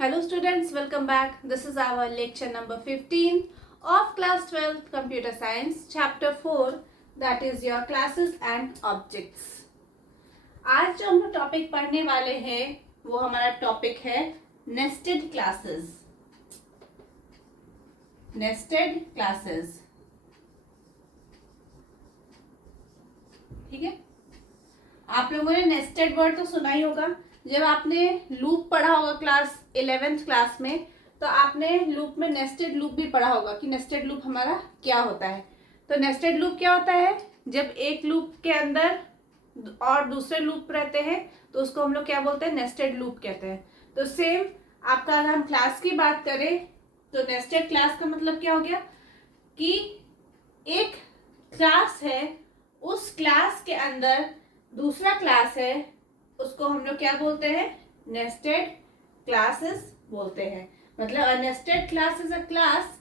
Hello students, welcome back. This is our lecture number 15 of class 12 computer science chapter 4, that is your classes and objects. आज जो हम topic पढ़ने वाले हैं वो हमारा टॉपिक है नेस्टेड क्लासेस. नेस्टेड क्लासेस, ठीक है. आप लोगों ने नेस्टेड वर्ड तो सुना ही होगा. जब आपने लूप पढ़ा होगा क्लास 11th क्लास में, तो आपने लूप में नेस्टेड लूप भी पढ़ा होगा कि नेस्टेड लूप हमारा क्या होता है. तो नेस्टेड लूप क्या होता है? जब एक लूप के अंदर और दूसरे लूप रहते हैं तो उसको हम लोग क्या बोलते हैं? नेस्टेड लूप कहते हैं. तो सेम आपका अगर हम क्लास की बात करें तो नेस्टेड क्लास का मतलब क्या हो गया कि एक क्लास है, उस क्लास के अंदर दूसरा क्लास है, उसको हम लोग क्या बोलते हैं? नेस्टेड क्लासेस बोलते हैं. मतलब a nested class is a class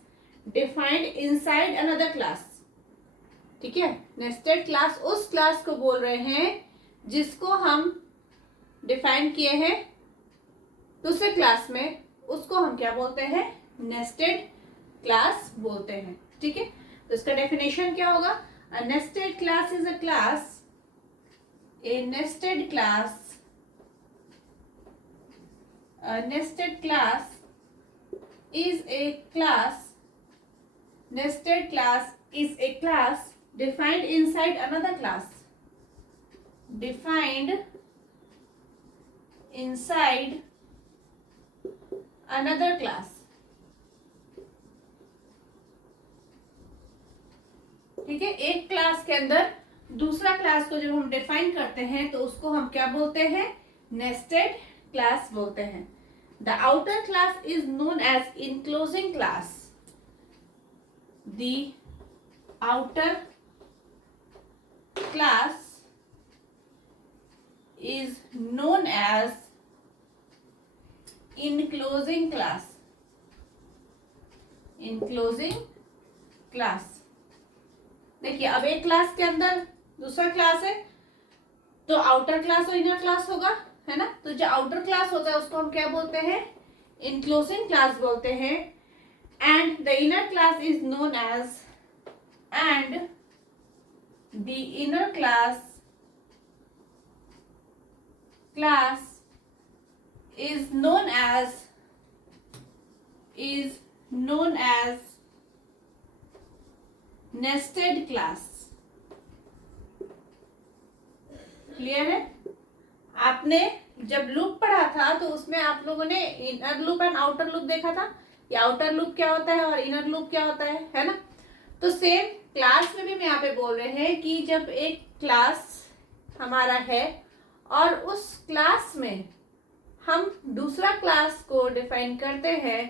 defined inside another class. ठीक है. नेस्टेड क्लास उस क्लास को बोल रहे हैं जिसको हम डिफाइन किए हैं दूसरे क्लास में, उसको हम क्या बोलते हैं? नेस्टेड क्लास बोलते हैं. ठीक है. तो इसका डेफिनेशन क्या होगा? A nested class is a class, a nested class is a class. Nested class is a class defined inside another class. Defined inside another class. ठीक है. एक क्लास के अंदर दूसरा क्लास को जब हम डिफाइन करते हैं तो उसको हम क्या बोलते हैं? नेस्टेड क्लास बोलते हैं. The outer class is known as enclosing class. The outer class is known as enclosing class. Enclosing class. देखिए, अब एक क्लास के अंदर दूसरा क्लास है तो आउटर क्लास और इनर क्लास होगा, है ना. तो जो आउटर क्लास होता है उसको हम क्या बोलते हैं? इनक्लोजिंग क्लास बोलते हैं. And the inner class is known as and the inner class is known as nested class. Clear है? आपने जब लूप पढ़ा था तो उसमें आप लोगों ने inner loop and outer loop देखा था. ये आउटर लूप क्या होता है और इनर लूप क्या होता है ना. तो सेम क्लास में भी हम यहाँ पे बोल रहे हैं कि जब एक क्लास हमारा है और उस क्लास में हम दूसरा क्लास को डिफाइन करते हैं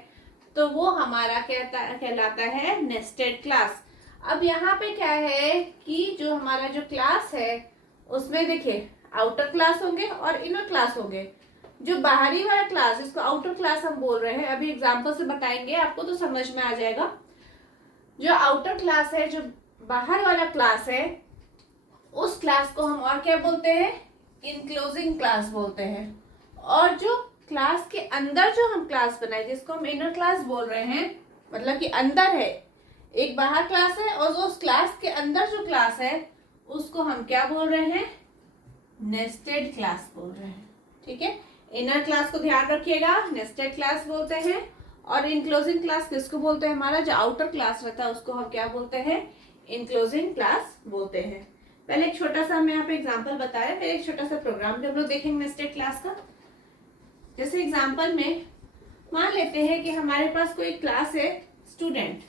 तो वो हमारा कहलाता है नेस्टेड क्लास. अब यहाँ पे क्या है कि जो हमारा जो क्लास है उसमें देखिए आउटर क्लास होंगे और इनर क्लास होंगे. जो बाहरी वाला क्लास, इसको आउटर क्लास हम बोल रहे हैं. अभी एग्जांपल से बताएंगे आपको तो समझ में आ जाएगा. जो आउटर क्लास है, जो बाहर वाला क्लास है, उस क्लास को हम और क्या बोलते हैं? इनक्लोजिंग क्लास बोलते हैं. और जो क्लास के अंदर जो हम क्लास बनाए जिसको हम इनर क्लास बोल रहे हैं, मतलब कि अंदर है, एक बाहर क्लास है और उस क्लास के अंदर जो क्लास है उसको हम क्या बोल रहे हैं? नेस्टेड क्लास बोल रहे हैं. ठीक है. इनर क्लास को ध्यान रखिएगा, नेस्टेड क्लास बोलते हैं. और इनक्लोजिंग क्लास किसको बोलते हैं? हमारा जो आउटर क्लास रहता है उसको हम क्या बोलते हैं? इनक्लोजिंग क्लास बोलते हैं. पहले एक छोटा सा मैं यहाँ पे एग्जाम्पल बताया, फिर एक छोटा सा प्रोग्राम भी हम लोग देखेंगे नेस्टेड क्लास का. जैसे एग्जाम्पल में मान लेते हैं कि हमारे पास कोई क्लास है स्टूडेंट.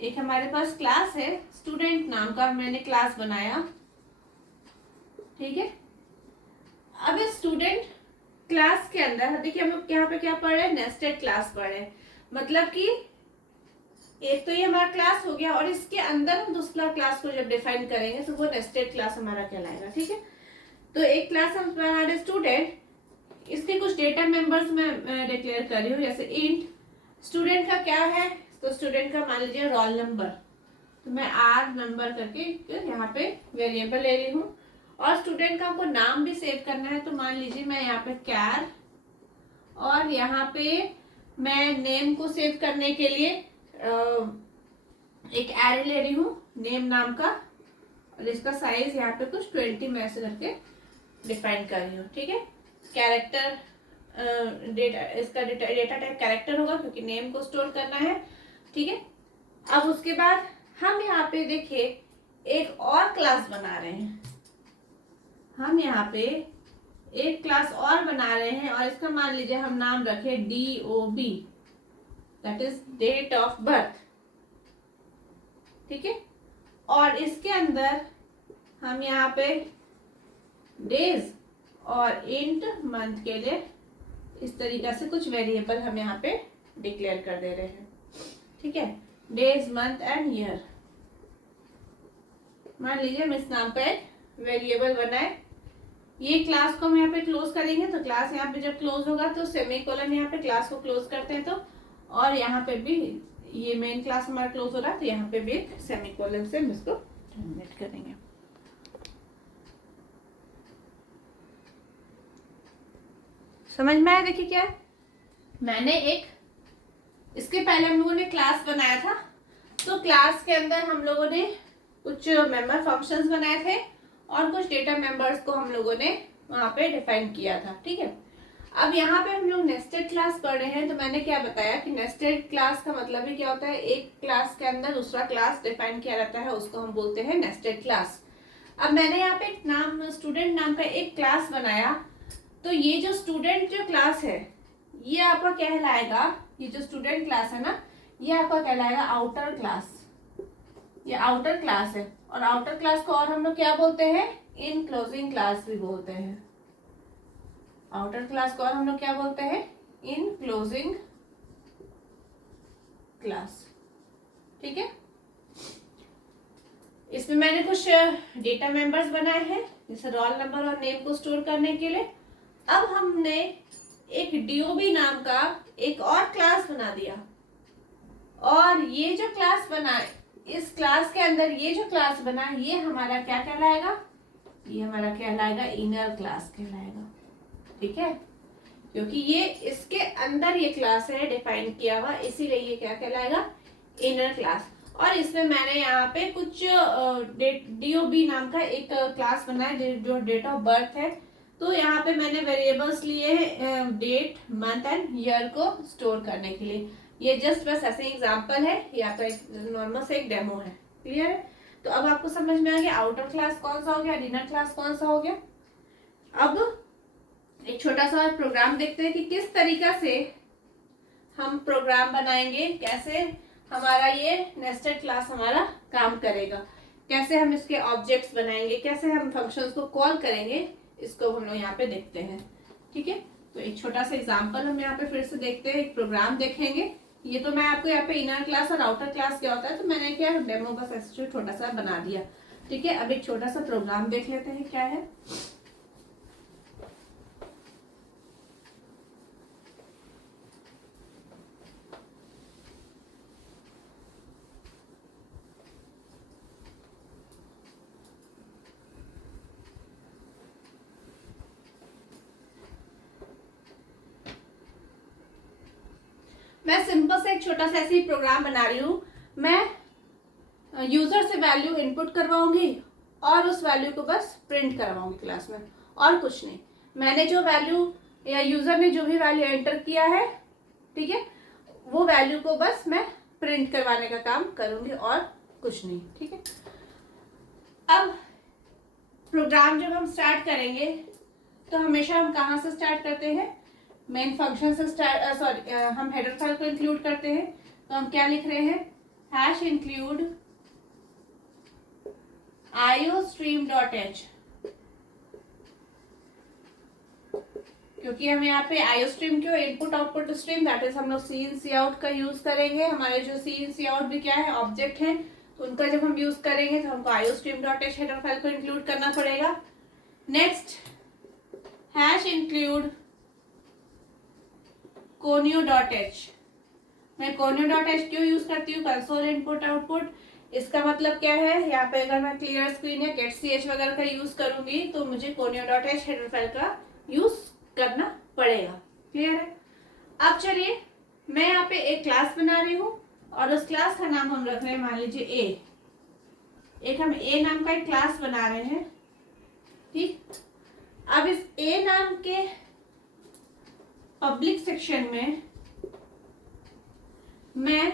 एक हमारे पास क्लास है स्टूडेंट नाम का, मैंने क्लास बनाया. ठीक है. अब इस स्टूडेंट क्लास के अंदर देखिए हम लोग यहाँ पे क्या पढ़ रहे हैं? नेस्टेड क्लास पढ़ रहे हैं. मतलब कि एक तो ये हमारा क्लास हो गया और इसके अंदर हम दूसरा क्लास को जब डिफाइन करेंगे तो वो नेस्टेड क्लास हमारा कहलाएगा. ठीक है. तो एक क्लास हम बना रहे स्टूडेंट, इसके कुछ डेटा मेंबर्स मैं डिक्लेयर कर रही हूँ. जैसे इंट स्टूडेंट का क्या है, तो स्टूडेंट का मान लीजिए रोल नंबर, तो मैं आर नंबर करके यहाँ पे वेरिएबल ले रही हूँ. और स्टूडेंट का हमको नाम भी सेव करना है, तो मान लीजिए मैं यहाँ पे कैर और यहाँ पे मैं नेम को सेव करने के लिए एक एरे ले रही हूँ नेम नाम का, और इसका साइज यहाँ पे कुछ 20 में ऐसे करके डिफाइन कर रही हूँ। ठीक है, कैरेक्टर डेटा, इसका डेटा टाइप कैरेक्टर होगा क्योंकि नेम को स्टोर करना है। ठीक है, अब उसके बाद हम यहाँ पे देखिए एक और क्लास बना रहे हैं, हम यहाँ पे एक क्लास और बना रहे हैं और इसका मान लीजिए हम नाम रखे DOB, that is date of birth. ठीक है, और इसके अंदर हम यहाँ पे डेज और इंट मंथ के लिए इस तरीका से कुछ वेरिएबल हम यहाँ पे डिक्लेयर कर दे रहे हैं। ठीक है, डेज मंथ एंड ईयर। मान लीजिए हम इस नाम का एक वेरिएबल बनाए। ये क्लास को हम यहाँ पे क्लोज करेंगे, तो क्लास यहाँ पे जब क्लोज होगा तो सेमीकोलन यहाँ पे क्लास को क्लोज करते हैं, तो और यहाँ पे भी ये मेन क्लास हमारा क्लोज हो रहा है तो यहाँ पे भी एक सेमीकोलन से हम इसको टर्मिनेट करेंगे। समझ में आया? देखिए क्या है, मैंने एक इसके पहले हम लोगों ने क्लास बनाया था, तो क्लास के अंदर हम लोगों ने कुछ मेंबर फंक्शंस बनाए थे और कुछ डेटा मेंबर्स को हम लोगों ने वहां पे डिफाइन किया था। ठीक है, अब यहाँ पे हम लोग नेस्टेड क्लास पढ़ रहे हैं, तो मैंने क्या बताया कि नेस्टेड क्लास का मतलब ही क्या होता है, एक क्लास के अंदर दूसरा क्लास डिफाइन किया रहता है, उसको हम बोलते हैं नेस्टेड क्लास। अब मैंने यहाँ पे एक नाम स्टूडेंट नाम का एक क्लास बनाया, तो ये जो स्टूडेंट जो क्लास है ये आपका कहलाएगा, ये जो स्टूडेंट क्लास है ना, ये आपका कहलाएगा आउटर क्लास। ये आउटर क्लास है, और आउटर क्लास को और हम लोग क्या बोलते हैं, इनक्लोजिंग क्लास भी बोलते हैं। आउटर क्लास को और हम लोग क्या बोलते हैं, इनक्लोजिंग क्लास। ठीक है, इसमें मैंने कुछ डेटा मेंबर्स बनाए हैं जैसे रोल नंबर और नेम को स्टोर करने के लिए। अब हमने एक DOB नाम का एक और क्लास बना दिया, और ये जो क्लास बना, इस क्लास के अंदर ये जो क्लास बना, ये हमारा क्या कहलाएगा, ये हमारा कहलाएगा इनर क्लास कहलाएगा। ठीक है, क्योंकि ये इसके अंदर ये क्लास है डिफाइन किया हुआ, इसीलिए ये क्या कहलाएगा, इनर क्लास। और इसमें मैंने यहाँ पे कुछ DOB नाम का एक क्लास बनाया जो डेट ऑफ बर्थ है, तो यहाँ पे मैंने वेरिएबल्स लिए हैं डेट मंथ एंड ईयर को स्टोर करने के लिए। ये जस्ट बस ऐसे एग्जांपल है, ये आपका एक नॉर्मल से एक डेमो है। क्लियर है? तो अब आपको समझ में आ गया आउटर क्लास कौन सा हो गया, इनर क्लास कौन सा हो गया। अब एक छोटा सा प्रोग्राम देखते हैं कि किस तरीका से हम प्रोग्राम बनाएंगे, कैसे हमारा ये नेस्टेड क्लास हमारा काम करेगा, कैसे हम इसके ऑब्जेक्ट्स बनाएंगे, कैसे हम फंक्शंस को कॉल करेंगे, इसको हम लोग यहाँ पे देखते हैं। ठीक है, तो एक छोटा सा एग्जांपल हम यहाँ पे फिर से देखते हैं, एक प्रोग्राम देखेंगे। ये तो मैं आपको यहाँ पे इनर क्लास और आउटर क्लास क्या होता है तो मैंने क्या डेमो बस ऐसे छोटा सा बना दिया। ठीक है, अब एक छोटा सा प्रोग्राम देख लेते हैं क्या है। मैं सिंपल से एक छोटा सा ऐसे ही प्रोग्राम बना रही हूँ। मैं यूजर से वैल्यू इनपुट करवाऊंगी और उस वैल्यू को बस प्रिंट करवाऊंगी क्लास में, और कुछ नहीं। मैंने जो वैल्यू या यूजर ने जो भी वैल्यू एंटर किया है, ठीक है, वो वैल्यू को बस मैं प्रिंट करवाने का काम करूंगी और कुछ नहीं। ठीक है, अब प्रोग्राम जब हम स्टार्ट करेंगे तो हमेशा हम कहाँ से स्टार्ट करते हैं, मेन फंक्शन से स्टार्ट, सॉरी हम हेडर फाइल को इंक्लूड करते हैं। तो हम क्या लिख रहे हैं, हैश इंक्लूड iostream.h, क्योंकि हम यहाँ पे iostream क्यों, input output stream, that is हम लोग सी इन सी आउट का यूज करेंगे। हमारे जो सी इन सी आउट भी क्या है, ऑब्जेक्ट है, तो उनका जब हम यूज करेंगे तो हमको iostream.h हेडर फाइल को इंक्लूड करना पड़ेगा। नेक्स्ट हैश इंक्लूड conio.h, मैं conio.h क्यों यूज करती हूँ, कंसोल इनपुट आउटपुट। इसका मतलब क्या है, यहाँ पे अगर मैं क्लियर स्क्रीन या getch वगैरह का यूज करूंगी तो मुझे conio.h हेडर फाइल का यूज करना पड़ेगा। क्लियर है? अब चलिए मैं यहाँ पे एक क्लास बना रही हूँ और उस क्लास का नाम हम रख रहे हैं, मान लीजिए ए। एक हम ए नाम का एक क्लास बना रहे हैं, ठीक। अब इस ए नाम के पब्लिक सेक्शन में मैं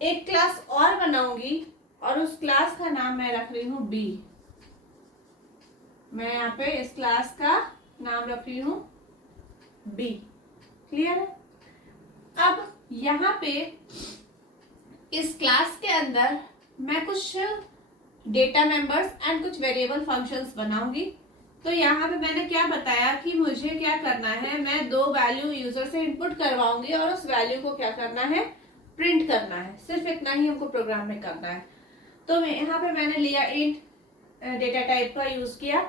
एक क्लास और बनाऊंगी और उस क्लास का नाम मैं रख रही हूँ बी। मैं यहाँ पे इस क्लास का नाम रख रही हूँ बी। क्लियर है? अब यहाँ पे इस क्लास के अंदर मैं कुछ डेटा मेंबर्स एंड कुछ वेरिएबल फंक्शंस बनाऊंगी। तो यहाँ पे मैंने क्या बताया कि मुझे क्या करना है, मैं 2 वैल्यू यूजर से इनपुट करवाऊंगी और उस वैल्यू को क्या करना है, प्रिंट करना है। सिर्फ इतना ही हमको प्रोग्राम में करना है। तो यहाँ पे मैंने लिया इंट डेटा टाइप का यूज किया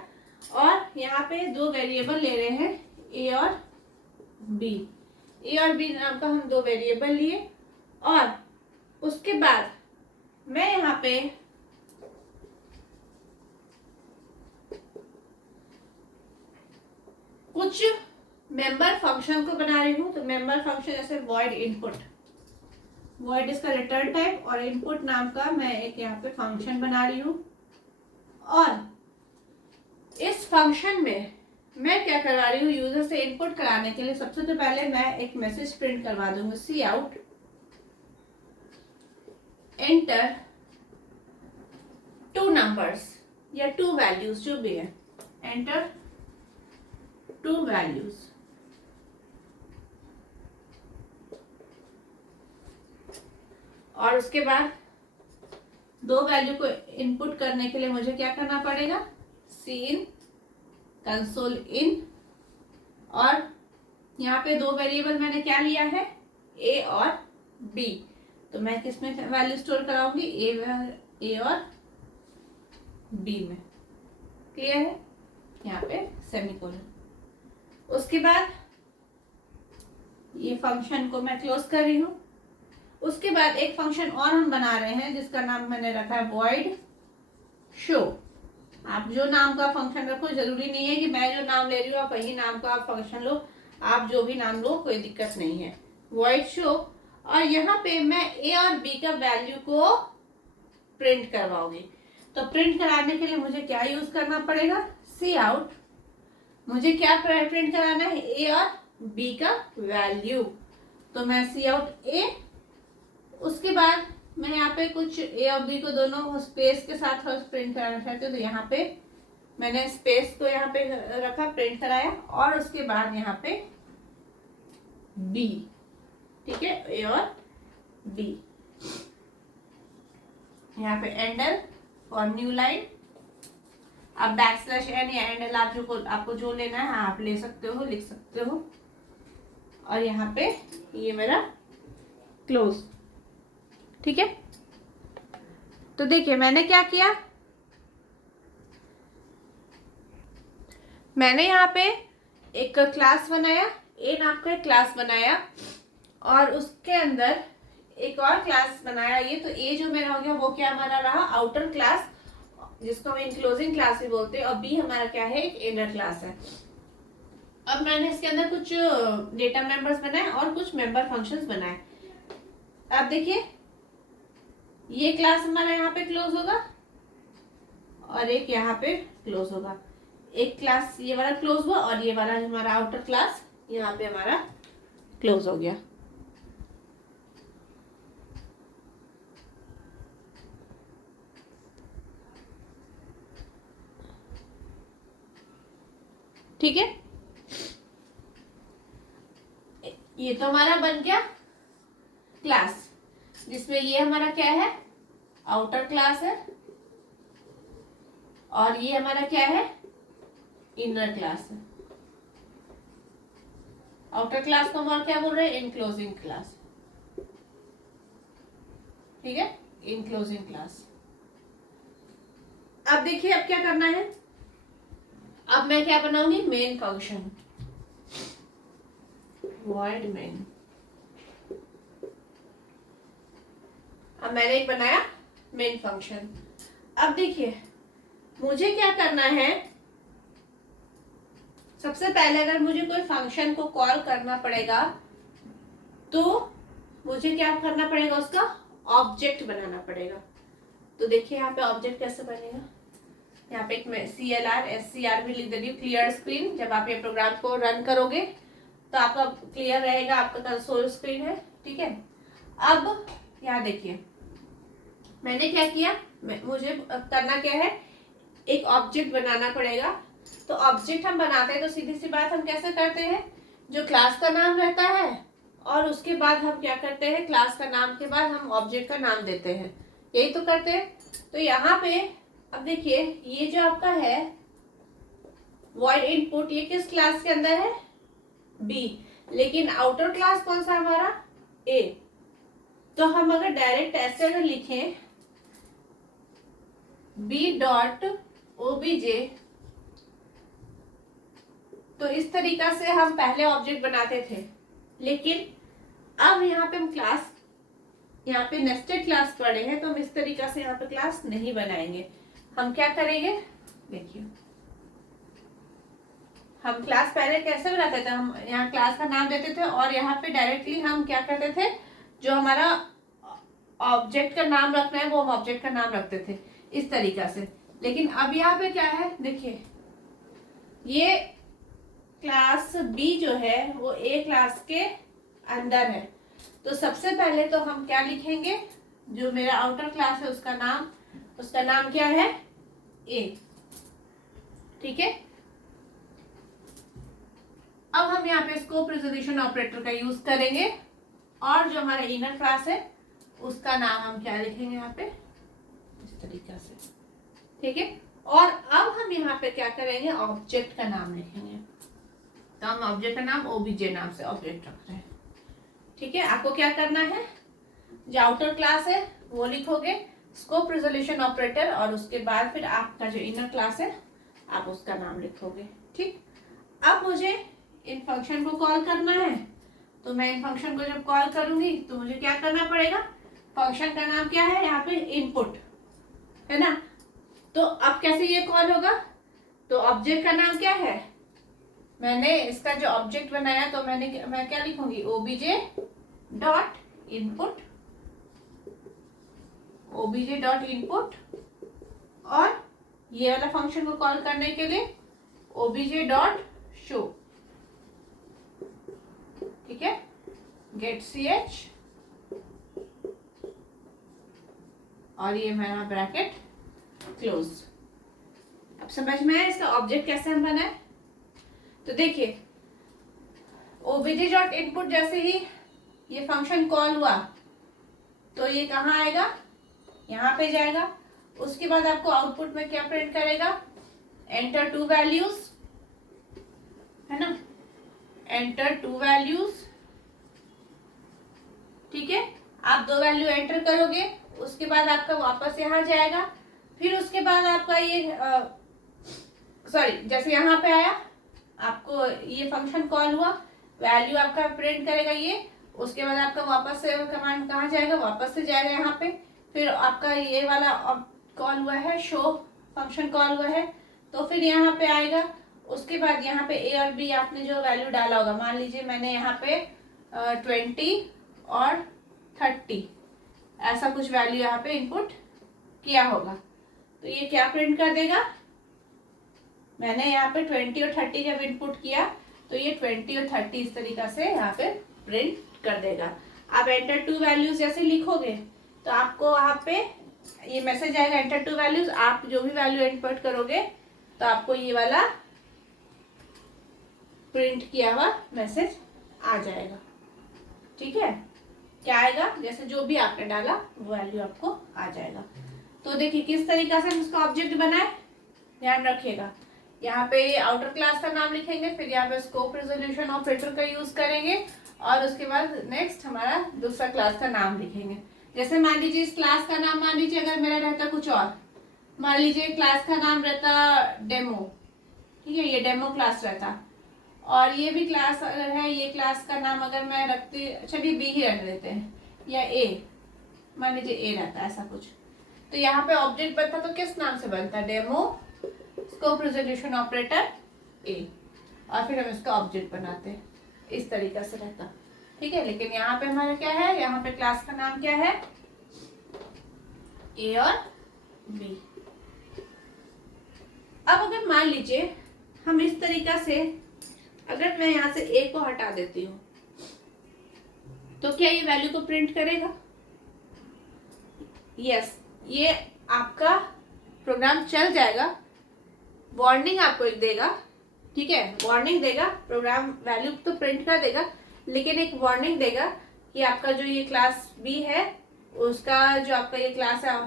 और यहाँ पे 2 वेरिएबल ले रहे हैं, ए और बी। ए और बी नाम का हम 2 वेरिएबल लिए और उसके बाद मैं यहाँ पे कुछ मेंबर फंक्शन को बना रही हूँ। तो मेंबर फंक्शन जैसे void input, void इसका रिटर्न टाइप और input नाम का मैं एक यहाँ पे फंक्शन बना रही हूँ। और इस फंक्शन में मैं क्या करवा रही हूँ, यूजर से इनपुट कराने के लिए सबसे तो पहले मैं एक मैसेज प्रिंट करवा दूंगी, सी आउट एंटर 2 नंबर्स या 2 वैल्यूज जो भी है, एंटर 2 वैल्यूज। और उसके बाद 2 वैल्यू को इनपुट करने के लिए मुझे क्या करना पड़ेगा, सी इन कंसोल इन। और यहाँ पे 2 वेरिएबल मैंने क्या लिया है, ए और बी। तो मैं किस में वैल्यू स्टोर कराऊंगी, ए और बी में। क्लियर है? यहाँ पे सेमीकोलन। उसके बाद ये फंक्शन को मैं क्लोज कर रही हूँ। उसके बाद एक फंक्शन और हम बना रहे हैं जिसका नाम मैंने रखा है void show। आप जो नाम का फंक्शन रखो, जरूरी नहीं है कि मैं जो नाम ले रही हूँ आप वही नाम का आप फंक्शन लो, आप जो भी नाम लो कोई दिक्कत नहीं है, void show। और यहाँ पे मैं ए और बी का वैल्यू को प्रिंट करवाऊंगी। तो प्रिंट कराने के लिए मुझे क्या यूज करना पड़ेगा, सी आउट। मुझे क्या प्रिंट कराना है, ए और बी का वैल्यू। तो मैं सी आउट ए, उसके बाद मैं यहाँ पे कुछ ए और बी को दोनों स्पेस के साथ प्रिंट कराना चाहती हूँ। तो यहाँ पे मैंने स्पेस को यहाँ पे रखा, प्रिंट कराया और उसके बाद यहाँ पे बी। ठीक है, ए और बी। यहाँ पे एंडल और न्यू लाइन। अब बैकस्लैश एन या एंडल आपको जो लेना है आप ले सकते हो, लिख सकते हो। और यहाँ पे ये मेरा क्लोज। ठीक है, तो देखिए मैंने क्या किया, मैंने यहाँ पे एक क्लास बनाया, ए नाम का एक क्लास बनाया और उसके अंदर एक और क्लास बनाया। ये तो ए जो मेरा हो गया वो क्या हमारा रहा, आउटर क्लास, जिसको हम इनक्लोजिंग क्लास भी बोलते हैं। और बी हमारा क्या है, एक इनर क्लास है। अब मैंने इसके अंदर कुछ डेटा मेंबर्स बनाए और कुछ मेंबर फंक्शंस बनाए। अब देखिए ये क्लास हमारा यहाँ पे क्लोज होगा और एक यहाँ पे क्लोज होगा। एक क्लास ये वाला क्लोज हुआ और ये वाला हमारा आउटर क्लास यहाँ पे हमारा क्लोज हो गया। ठीक है, ये तो हमारा बन गया क्लास, जिसमें ये हमारा क्या है, आउटर क्लास है और ये हमारा क्या है, इनर क्लास है। आउटर क्लास को हम और क्या बोल रहे हैं, इनक्लोजिंग क्लास। ठीक है, इनक्लोजिंग क्लास। अब देखिए अब क्या करना है, अब मैं क्या बनाऊंगी, मेन फंक्शन, void main। अब मैंने एक बनाया मेन फंक्शन। अब देखिए मुझे क्या करना है, सबसे पहले अगर मुझे कोई फंक्शन को कॉल करना पड़ेगा तो मुझे क्या करना पड़ेगा, उसका ऑब्जेक्ट बनाना पड़ेगा। तो देखिए यहाँ पे ऑब्जेक्ट कैसे बनेगा। यहाँ पे एक CLR SCR भी लिख दे रही हूँ, क्लियर स्क्रीन। जब आप ये प्रोग्राम को रन करोगे तो आपका क्लियर रहेगा, आपका कंसोल स्क्रीन है, ठीक है। अब यहाँ देखिए मैंने क्या किया, मुझे करना क्या है, एक ऑब्जेक्ट बनाना पड़ेगा। तो ऑब्जेक्ट हम बनाते हैं तो सीधी सी बात हम कैसे करते हैं, जो क्लास का नाम रहता है और उसके बाद हम क्या करते हैं, क्लास का नाम के बाद हम ऑब्जेक्ट का नाम देते हैं, यही तो करते हैं। तो यहाँ पे अब देखिए ये जो आपका है void input, ये किस क्लास के अंदर है, B, लेकिन आउटर क्लास कौन सा हमारा, A। तो हम अगर डायरेक्ट ऐसे अगर लिखें B.obj, तो इस तरीका से हम पहले ऑब्जेक्ट बनाते थे। लेकिन अब यहाँ पे हम क्लास, यहाँ पे नेस्टेड क्लास पढ़े हैं, तो हम इस तरीका से यहाँ पे क्लास नहीं बनाएंगे। हम क्या करेंगे, देखिए हम क्लास पहले कैसे बनाते थे, हम यहाँ क्लास का नाम देते थे और यहाँ पे डायरेक्टली हम क्या करते थे, जो हमारा ऑब्जेक्ट का नाम रखना है वो हम ऑब्जेक्ट का नाम रखते थे इस तरीका से। लेकिन अब यहाँ पे क्या है, देखिए ये क्लास B जो है वो A क्लास के अंदर है। तो सबसे पहले तो हम क्या लिखेंगे, जो मेरा आउटर क्लास है उसका नाम क्या है, A, ठीक है। अब हम यहाँ पे स्कोप रेजोल्यूशन ऑपरेटर का यूज करेंगे और जो हमारा इनर क्लास है उसका नाम हम क्या लिखेंगे यहाँ पे, इस तरीका से, ठीक है। और अब हम यहाँ पे क्या करेंगे, ऑब्जेक्ट का नाम लिखेंगे। तो हम ऑब्जेक्ट का नाम OBJ नाम से ऑब्जेक्ट रख रहे हैं, ठीक है। आपको क्या करना है, जो आउटर क्लास है वो लिखोगे, स्कोप रेजोल्यूशन ऑपरेटर, और उसके बाद फिर आपका जो इनर क्लास है आप उसका नाम लिखोगे, ठीक। अब मुझे इन फंक्शन को कॉल करना है, तो मैं इन फंक्शन को जब कॉल करूंगी तो मुझे क्या करना पड़ेगा, फंक्शन का नाम क्या है यहाँ पे, इनपुट है ना। तो अब कैसे ये कॉल होगा, तो ऑब्जेक्ट का नाम क्या है, मैंने इसका जो ऑब्जेक्ट बनाया तो मैं क्या लिखूंगी, obj.input, और ये वाला फंक्शन को कॉल करने के लिए obj.show, ठीक है, get.ch, और ये मेरा ब्रैकेट क्लोज। अब समझ में आया इसका ऑब्जेक्ट कैसे हम बनाए। तो देखिए obj.input जैसे ही ये फंक्शन कॉल हुआ तो ये कहाँ आएगा, यहाँ पे जाएगा। उसके बाद आपको आउटपुट में क्या प्रिंट करेगा, एंटर 2 वैल्यूज, है ना, एंटर 2 वैल्यूज, ठीक है। आप 2 वैल्यू एंटर करोगे, उसके बाद आपका वापस यहाँ जाएगा। फिर उसके बाद आपका ये जैसे यहाँ पे आया, आपको ये फंक्शन कॉल हुआ, वैल्यू आपका प्रिंट करेगा ये, उसके बाद आपका वापस से कमांड कहाँ जाएगा, वापस से जाएगा यहाँ पे। फिर आपका ये वाला कॉल हुआ है, शो फंक्शन कॉल हुआ है, तो फिर यहाँ पे आएगा। उसके बाद यहाँ पे A और B आपने जो वैल्यू डाला होगा, मान लीजिए मैंने यहाँ पे 20 और 30 ऐसा कुछ वैल्यू यहाँ पे इनपुट किया होगा, तो ये क्या प्रिंट कर देगा, मैंने यहाँ पे 20 और 30 जब इनपुट किया तो ये 20 और 30 इस तरीका से यहाँ पे प्रिंट कर देगा। आप एंटर 2 वैल्यूज जैसे लिखोगे तो आपको वहाँ पे ये मैसेज आएगा, एंटर 2 वैल्यूज। आप जो भी वैल्यू इनपुट करोगे तो आपको ये वाला प्रिंट किया हुआ मैसेज आ जाएगा, ठीक है। क्या आएगा, जैसे जो भी आपने डाला वो वैल्यू आपको आ जाएगा। तो देखिए किस तरीका से हम इसका ऑब्जेक्ट बनाए, ध्यान रखिएगा। यहाँ पे आउटर क्लास का नाम लिखेंगे, फिर यहाँ पे स्कोप रेजोल्यूशन ऑपरेटर का यूज करेंगे, और उसके बाद नेक्स्ट हमारा दूसरा क्लास का नाम लिखेंगे। जैसे मान लीजिए इस क्लास का नाम, मान लीजिए अगर मेरा रहता कुछ और, मान लीजिए क्लास का नाम रहता डेमो, ठीक है, ये डेमो क्लास रहता, और ये भी क्लास अगर है, ये क्लास का नाम अगर मैं रखती, चलिए B ही रख देते हैं, या A, मान लीजिए A रहता ऐसा कुछ, तो यहाँ पे ऑब्जेक्ट बनता तो किस नाम से बनता, demo scope resolution operator A, और फिर हम इसका ऑब्जेक्ट बनाते हैं, इस तरीका से रहता। ठीक है। लेकिन यहाँ पे हमारा क्या है, यहाँ पे क्लास का नाम क्या है, ए और बी। अब अगर मान लीजिए हम इस तरीका से, अगर मैं यहाँ से ए को हटा देती हूँ तो क्या ये वैल्यू को प्रिंट करेगा? यस, ये आपका प्रोग्राम चल जाएगा, वार्निंग आपको एक देगा, ठीक है, वार्निंग देगा, प्रोग्राम वैल्यू तो प्रिंट कर देगा, लेकिन एक वार्निंग देगा कि आपका जो ये क्लास बी है उसका जो आपका ये क्लास है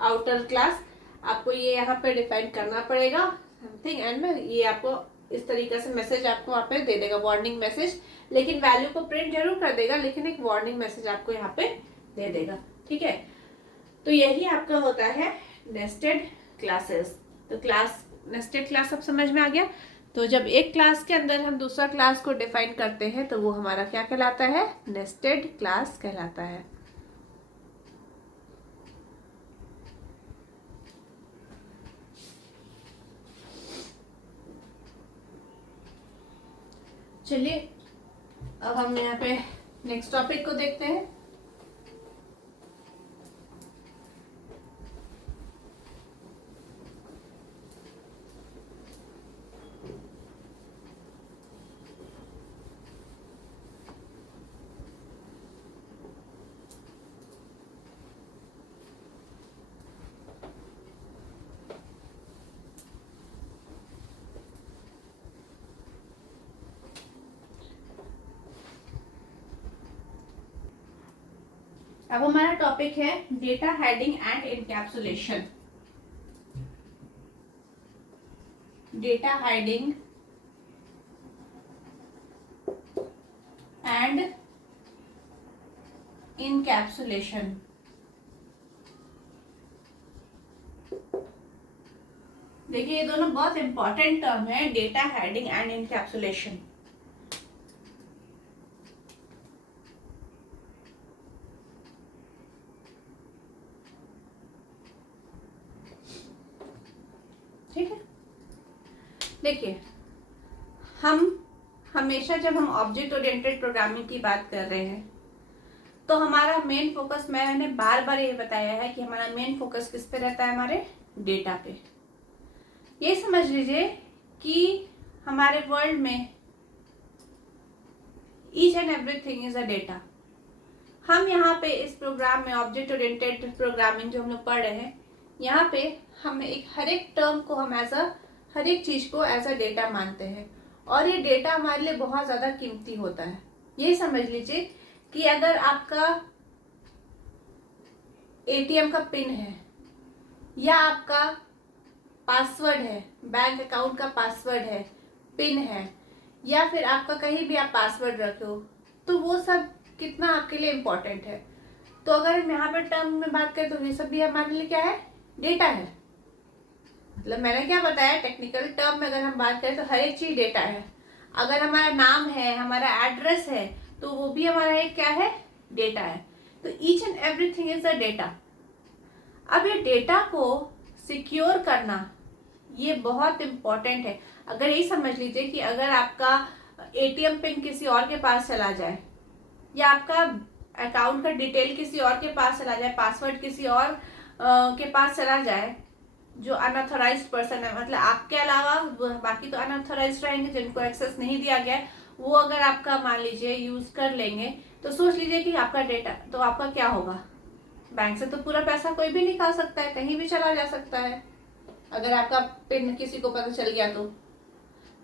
आउटर क्लास, आपको ये यहाँ पे डिफाइन करना पड़ेगा समथिंग, एंड में ये आपको इस तरीके से मैसेज आपको वहाँ पे दे देगा, वार्निंग मैसेज, लेकिन वैल्यू को प्रिंट जरूर कर देगा, लेकिन एक वार्निंग मैसेज आपको यहाँ पे दे देगा, ठीक है। तो यही आपका होता है नेस्टेड क्लासेस। तो क्लास, नेस्टेड क्लास सब समझ में आ गया। तो जब एक क्लास के अंदर हम दूसरा क्लास को डिफाइन करते हैं तो वो हमारा क्या कहलाता है, नेस्टेड क्लास कहलाता है। चलिए अब हम यहाँ पे नेक्स्ट टॉपिक को देखते हैं। अब हमारा टॉपिक है data hiding and encapsulation. Data hiding and encapsulation. देखिए ये दोनों बहुत इंपॉर्टेंट टर्म है, डेटा हाइडिंग एंड इनकैप्सुलेशन। ठीक है, देखिए हम हमेशा जब हम ऑब्जेक्ट ओरिएंटेड प्रोग्रामिंग की बात कर रहे हैं तो हमारा मेन फोकस, मैंने बार बार ये बताया है कि हमारा मेन फोकस किस पे रहता है, हमारे डेटा पे। ये समझ लीजिए कि हमारे वर्ल्ड में each and everything is a data. हम यहाँ पे इस प्रोग्राम में ऑब्जेक्ट ओरिएंटेड प्रोग्रामिंग जो हम लोग पढ़ रहे हैं, यहाँ पे हम एक हर एक टर्म को हम हर एक चीज को एज अ डेटा मानते हैं, और ये डेटा हमारे लिए बहुत ज्यादा कीमती होता है। ये समझ लीजिए कि अगर आपका एटीएम का पिन है, या आपका पासवर्ड है, बैंक अकाउंट का पासवर्ड है, पिन है, या फिर आपका कहीं भी आप पासवर्ड रखे हो, तो वो सब कितना आपके लिए इम्पोर्टेंट है। तो अगर हम यहाँ पर टर्म में बात करें तो ये सब भी हमारे लिए क्या है, डेटा है। मतलब मैंने क्या बताया, टेक्निकल टर्म में अगर हम बात करें तो हर एक चीज डेटा है। अगर हमारा नाम है, हमारा एड्रेस है, तो वो भी हमारा एक क्या है, डेटा है। तो each and everything is a data. अब ये डेटा को सिक्योर करना ये बहुत इम्पोर्टेंट है। अगर यही समझ लीजिए कि अगर आपका एटीएम पिन किसी और के पास चला जाए, या आपका अकाउंट का डिटेल किसी और के पास चला जाए, पासवर्ड किसी और के पास चला जाए जो अनऑथराइज्ड पर्सन है, मतलब आपके अलावा बाकी तो अनऑथराइज्ड रहेंगे जिनको एक्सेस नहीं दिया गया है, वो अगर आपका मान लीजिए यूज कर लेंगे, तो सोच लीजिए कि आपका डेटा, तो आपका क्या होगा, बैंक से तो पूरा पैसा कोई भी निकाल सकता है, कहीं भी चला जा सकता है अगर आपका पिन किसी को पता चल गया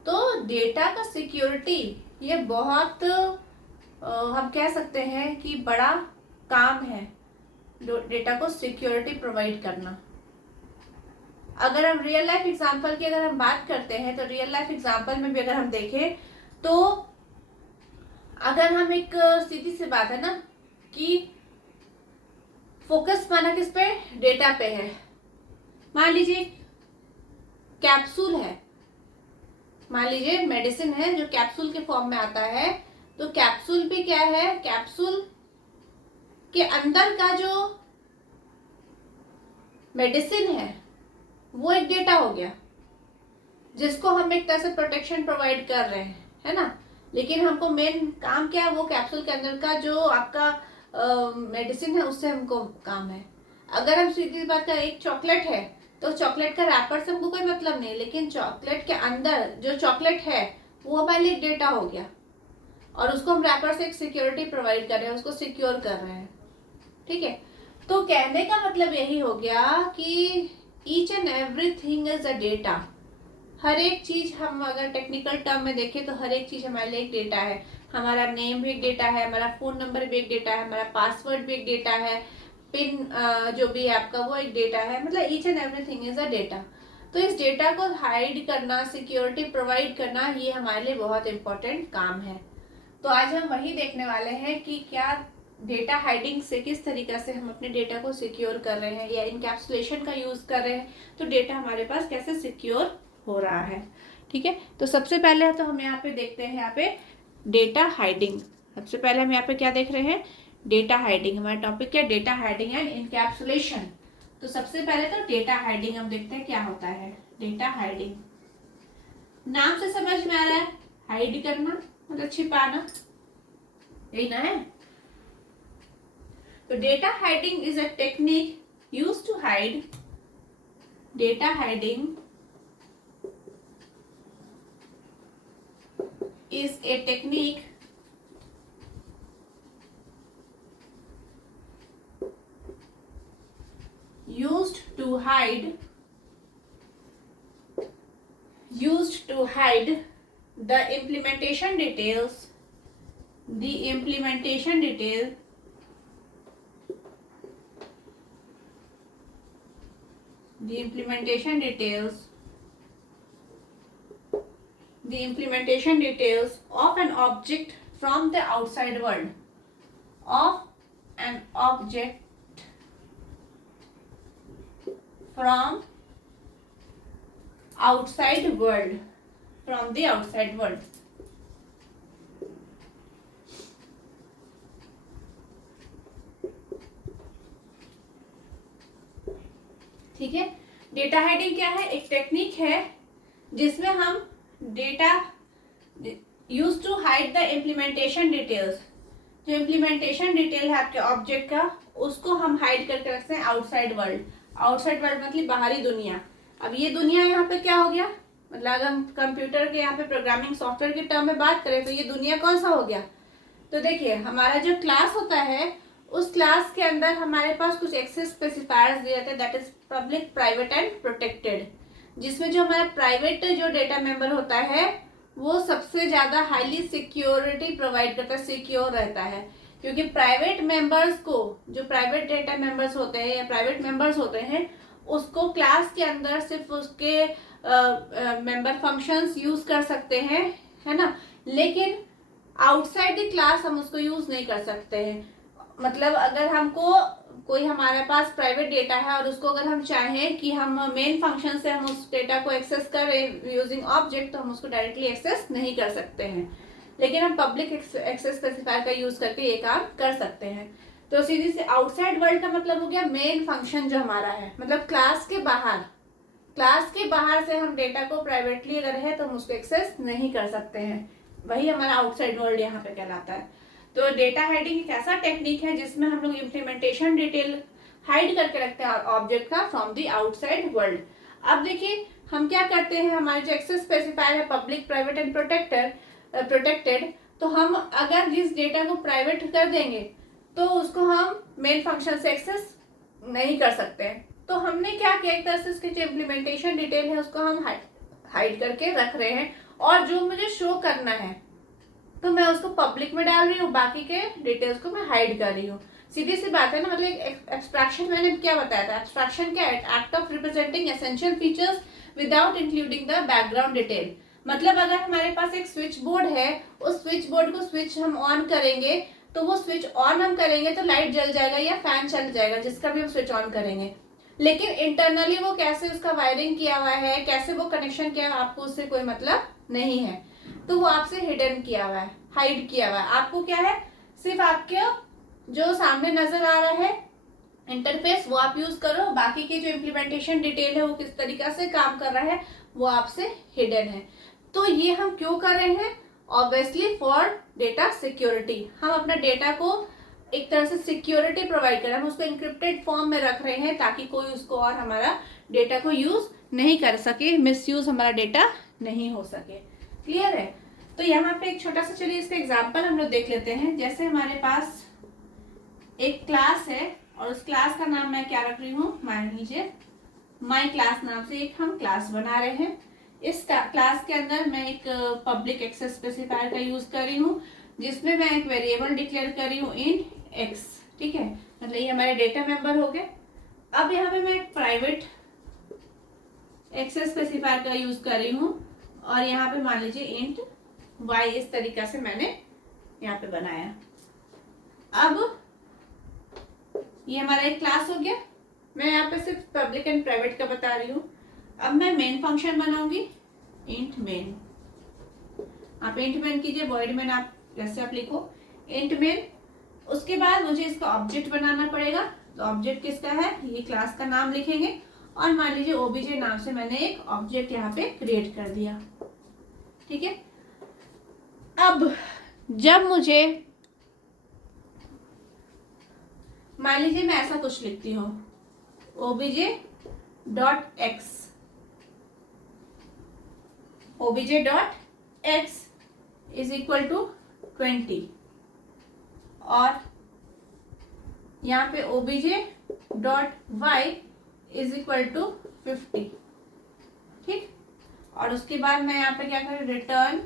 तो डेटा का सिक्योरिटी ये बहुत हम कह सकते हैं कि बड़ा काम है, डेटा को सिक्योरिटी प्रोवाइड करना। अगर हम रियल लाइफ एग्जांपल की अगर हम बात करते हैं, तो रियल लाइफ एग्जांपल में भी अगर हम देखें तो अगर हम एक सीधी सी बात है ना कि फोकस माना किस पे, डेटा पे है। मान लीजिए कैप्सूल है, मान लीजिए मेडिसिन है जो कैप्सूल के फॉर्म में आता है, तो कैप्सूल भी क्या है, कैप्सूल के अंदर का जो मेडिसिन है वो एक डेटा हो गया, जिसको हम एक तरह से प्रोटेक्शन प्रोवाइड कर रहे हैं, है ना। लेकिन हमको मेन काम क्या है, वो कैप्सूल के अंदर का जो आपका मेडिसिन है उससे हमको काम है। अगर हम सीधी बात करें, एक चॉकलेट है तो चॉकलेट का रैपर से हमको कोई मतलब नहीं, लेकिन चॉकलेट के अंदर जो चॉकलेट है वो हमारे लिए डेटा हो गया, और उसको हम रैपर से एक सिक्योरिटी प्रोवाइड कर रहे हैं, उसको सिक्योर कर रहे हैं। ठीक है, तो कहने का मतलब यही हो गया कि each and everything is a data. हर एक चीज, हम अगर टेक्निकल टर्म में देखें तो हर एक चीज हमारे लिए एक डेटा है। हमारा नेम भी एक डेटा है, हमारा फोन नंबर भी एक डेटा है, हमारा पासवर्ड भी एक डेटा है, पिन जो भी है आपका वो एक डेटा है। मतलब each and everything is a data. तो इस डेटा को हाइड करना, सिक्योरिटी प्रोवाइड करना, ये हमारे लिए बहुत इंपॉर्टेंट काम है। तो आज हम वही देखने वाले हैं कि क्या डेटा हाइडिंग से किस तरीके से हम अपने डेटा को सिक्योर कर रहे हैं या इनकैप्सुलेशन का यूज कर रहे हैं, तो डेटा हमारे पास कैसे सिक्योर हो रहा है। ठीक है, तो सबसे पहले तो हम यहाँ पे देखते हैं, यहाँ पे डेटा हाइडिंग। सबसे पहले हम यहाँ पे क्या देख रहे हैं, डेटा हाइडिंग। हमारा टॉपिक क्या, डेटा हाइडिंग एंड इनकैप्सुलेशन। तो सबसे पहले तो डेटा हाइडिंग हम देखते हैं क्या होता है। डेटा हाइडिंग नाम से समझ में आ रहा है, हाइड करना मतलब छिपाना, यही ना है। तो data hiding is a technique used to hide, data hiding is a technique used to hide the implementation details, the implementation details of an object from the outside world, of an object from outside world, from the outside world. ठीक है, data hiding क्या है, एक technique है जिसमें हम data use to hide the implementation details. जो implementation detail है आपके ऑब्जेक्ट का, उसको हम हाइड करके रखते हैं आउटसाइड वर्ल्ड। आउटसाइड वर्ल्ड मतलब बाहरी दुनिया। अब ये दुनिया यहाँ पे क्या हो गया, मतलब अगर हम कंप्यूटर के यहाँ पे प्रोग्रामिंग सॉफ्टवेयर के टर्म में बात करें तो ये दुनिया कौन सा हो गया। तो देखिए, हमारा जो क्लास होता है उस क्लास के अंदर हमारे पास कुछ एक्सेस स्पेसिफायर्स दिए जाते हैं, that is public, private and protected. जिसमें जो हमारा प्राइवेट जो डेटा मेंबर होता है वो सबसे ज्यादा हाईली सिक्योरिटी प्रोवाइड करता है, सिक्योर रहता है। क्योंकि प्राइवेट मेंबर्स को, जो प्राइवेट डेटा मेंबर्स होते हैं या प्राइवेट मेंबर्स होते हैं, उसको क्लास के अंदर सिर्फ उसके मेंबर फंक्शंस यूज कर सकते हैं, है ना। लेकिन आउटसाइड द क्लास हम उसको यूज नहीं कर सकते हैं। मतलब अगर हमको कोई हमारे पास प्राइवेट डेटा है और उसको अगर हम चाहें कि हम मेन फंक्शन से हम उस डेटा को एक्सेस करें यूजिंग ऑब्जेक्ट, तो हम उसको डायरेक्टली एक्सेस नहीं कर सकते हैं। लेकिन हम पब्लिक एक्सेस स्पेसिफायर का यूज करके ये काम कर सकते हैं। तो सीधी से आउटसाइड वर्ल्ड का मतलब हो गया मेन फंक्शन जो हमारा है, मतलब क्लास के बाहर। क्लास के बाहर से हम डेटा को प्राइवेटली अगर है तो हम उसको एक्सेस नहीं कर सकते हैं, वही हमारा आउटसाइड वर्ल्ड यहाँ पे कहलाता है। तो डेटा हाइडिंग एक ऐसा टेक्निक है जिसमें हम लोग इम्प्लीमेंटेशन डिटेल हाइड करके रखते हैं ऑब्जेक्ट का फ्रॉम द आउटसाइड वर्ल्ड। अब देखिए हम क्या करते हैं, हमारे जो एक्सेस स्पेसिफायर है पब्लिक, प्राइवेट एंड प्रोटेक्टेड, तो हम अगर जिस डेटा को प्राइवेट कर देंगे तो उसको हम मेन फंक्शन से एक्सेस नहीं कर सकते हैं। तो हमने क्या किया, एक तरह से उसकी जो इम्प्लीमेंटेशन डिटेल है उसको हम हाइड करके रख रहे हैं, और जो मुझे शो करना है तो मैं उसको पब्लिक में डाल रही हूँ, बाकी के डिटेल्स को मैं हाइड कर रही हूँ। सीधी सी बात है ना। मतलब एब्स्ट्रैक्शन मैंने क्या बताया था, एब्स्ट्रैक्शन क्या है, act of representing essential features without including the background detail. मतलब अगर हमारे पास एक स्विच बोर्ड है, उस स्विच बोर्ड को स्विच हम ऑन करेंगे तो वो स्विच ऑन हम करेंगे तो लाइट जल जाएगा या फैन चल जाएगा, जिसका भी हम स्विच ऑन करेंगे। लेकिन इंटरनली वो कैसे उसका वायरिंग किया हुआ है, कैसे वो कनेक्शन किया हुआ है, आपको उससे कोई मतलब नहीं है। तो वो आपसे हिडन किया हुआ है, हाइड किया हुआ है। आपको क्या है, सिर्फ आपके जो सामने नजर आ रहा है इंटरफेस वो आप यूज करो, बाकी की जो इम्प्लीमेंटेशन डिटेल है वो किस तरीके से काम कर रहा है वो आपसे हिडन है। तो ये हम क्यों कर रहे हैं, ऑब्वियसली फॉर डेटा सिक्योरिटी, हम अपना डेटा को एक तरह से सिक्योरिटी प्रोवाइड कर रहे हैं, हम उसको इंक्रिप्टेड फॉर्म में रख रहे हैं ताकि कोई उसको और हमारा डेटा को यूज नहीं कर सके, मिसयूज हमारा डेटा नहीं हो सके। क्लियर है? तो यहाँ पे एक छोटा सा चलिए इसका एग्जाम्पल हम लोग देख लेते हैं। जैसे हमारे पास एक क्लास है और उस क्लास का नाम मैं क्या रख रही हूँ, मान लीजिए माई क्लास नाम से एक हम क्लास बना रहे हैं। इस क्लास के अंदर मैं एक पब्लिक एक्सेस स्पेसिफायर का यूज कर रही हूँ जिसमें मैं एक वेरिएबल डिक्लेयर कर रही हूँ इंट एक्स। ठीक है, मतलब ये हमारे डेटा मेंबर हो गए। अब यहाँ पे मैं एक प्राइवेट एक्सेस स्पेसिफायर का यूज कर रही हूँ और यहाँ पे मान लीजिए इंट वाई, इस तरीका से मैंने यहाँ पे बनाया। अब ये हमारा एक क्लास हो गया। मैं यहाँ पे सिर्फ पब्लिक एंड प्राइवेट का बता रही हूँ। अब मैं मेन फंक्शन बनाऊंगी इंट मेन। आप इंट मेन कीजिए, वॉइड मेन आप जैसे आप लिखो इंट मेन। उसके बाद मुझे इसका ऑब्जेक्ट बनाना पड़ेगा। तो ऑब्जेक्ट किसका है, ये क्लास का नाम लिखेंगे और मान लीजिए ओबीजे नाम से मैंने एक ऑब्जेक्ट यहाँ पे क्रिएट कर दिया। ठीक है, अब जब मुझे मान लीजिए मैं ऐसा कुछ लिखती हूँ obj dot X, obj dot x is equal to 20 और यहाँ पे obj dot Y is equal to 50। ठीक, और उसके बाद मैं यहाँ पे क्या करूँ, रिटर्न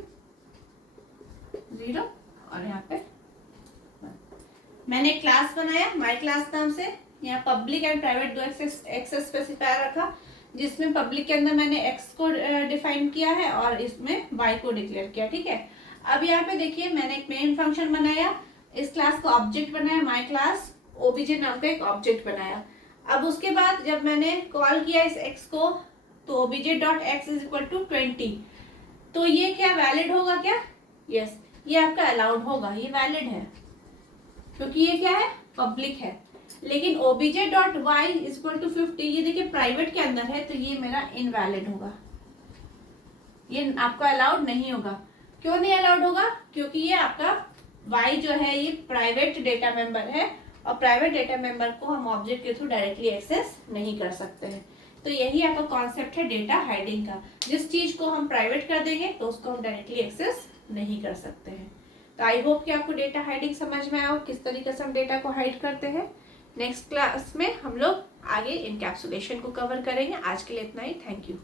0 और यहाँ पे मैंने क्लास बनाया माई क्लास नाम से। यहाँ पब्लिक एंड प्राइवेट दो एक्सेस स्पेसिफायर रखा जिसमें पब्लिक के अंदर मैंने एक्स को डिफाइन किया है और इसमें वाई को डिक्लेयर किया। ठीक है, अब यहाँ पे देखिए मैंने एक मेन फंक्शन बनाया, इस क्लास का ऑब्जेक्ट बनाया, माई क्लास ओबीजे नाम का एक ऑब्जेक्ट बनाया। अब उसके बाद जब मैंने कॉल किया इस एक्स को तो OBJ dot x is equal to 20। तो ये क्या वैलिड होगा क्या? यस, ये आपका अलाउड होगा, ये वैलिड है क्योंकि ये क्या है, पब्लिक है। लेकिन obj dot Y is equal to 50 ये देखिए प्राइवेट के अंदर है तो ये मेरा इनवैलिड होगा, ये आपका अलाउड नहीं होगा। क्यों नहीं अलाउड होगा? क्योंकि ये आपका y जो है ये प्राइवेट डेटा मेंबर है और प्राइवेट डेटा मेंबर को हम ऑब्जेक्ट के थ्रू डायरेक्टली एक्सेस नहीं कर सकते हैं। तो यही आपका कॉन्सेप्ट है डेटा हाइडिंग का। जिस चीज को हम प्राइवेट कर देंगे तो उसको हम डायरेक्टली एक्सेस नहीं कर सकते हैं। तो आई होप कि आपको डेटा हाइडिंग समझ में आया, किस तरीके से हम डेटा को हाइड करते हैं। नेक्स्ट क्लास में हम लोग आगे इनकैप्सुलेशन को कवर करेंगे। आज के लिए इतना ही, थैंक यू।